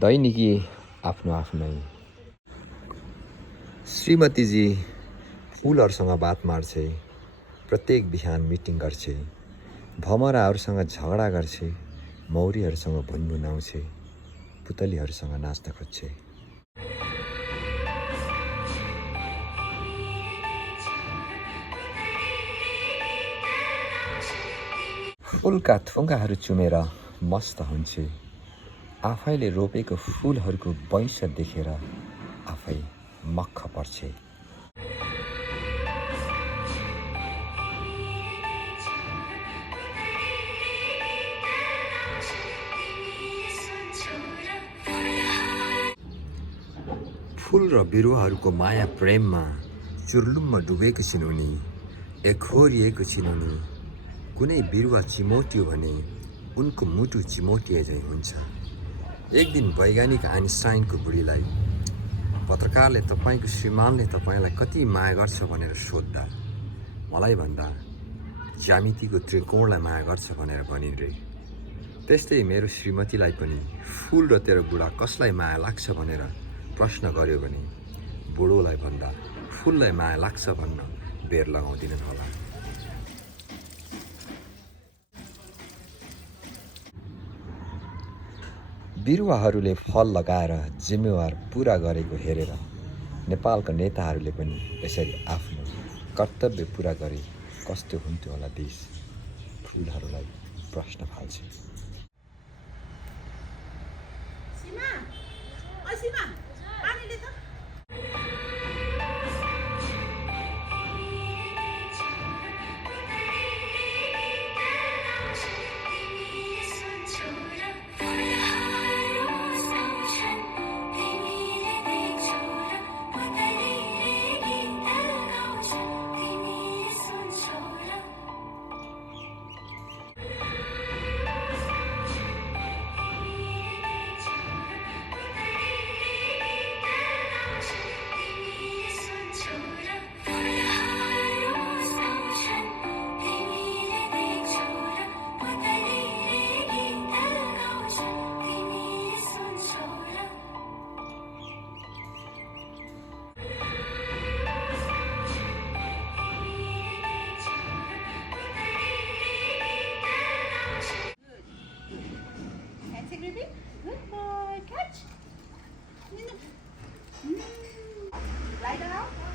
दैनिकी आफ्नो आफ्नै। श्रीमतीजी फुलहरूसँग बात मार्छे, प्रत्येक बिहान मिटिङ गर्छे, भमराहरूसँग झगडा गर्छे, मौरीहरूसँग भुनभुनाउँछे, पुतलीहरूसँग नाच्न खोज्छे। फुलका थुङ्गाहरू चुमेर मस्त हुन्छे, आफैले रोपेको फुलहरूको वैँस देखेर आफै मक्ख पर्छे। फुल र बिरुवाहरूको माया प्रेममा चुर्लुममा डुबेको छिन् उनी, एखोरिएको छिन् उनी। कुनै बिरुवा चिमोट्यो भने उनको मुटु चिमोटिए झैँ हुन्छ। एक दिन वैज्ञानिक आइन्स्टाइनको बुढीलाई पत्रकारले तपाईँको श्रीमानले तपाईँलाई कति माया गर्छ भनेर सोद्धा मलाई भन्दा ज्यामितिको त्रिकोणलाई माया गर्छ भनेर भनिन् रे। त्यस्तै मेरो श्रीमतीलाई पनि फुल र तेरो बुढा कसलाई माया लाग्छ भनेर प्रश्न गर्यो भने बुढोलाई भन्दा फुललाई माया लाग्छ भन्न बेर लगाउँदिनन् होला। बिरुवाहरूले फल लगाएर जिम्मेवार पुरा गरेको हेरेर नेपालका नेताहरूले पनि यसरी आफ्नो कर्तव्य पुरा गरे कस्तो हुन्थ्यो होला देश, फुलहरूलाई प्रश्न फाल्छे। Good boy. Catch. Lie down.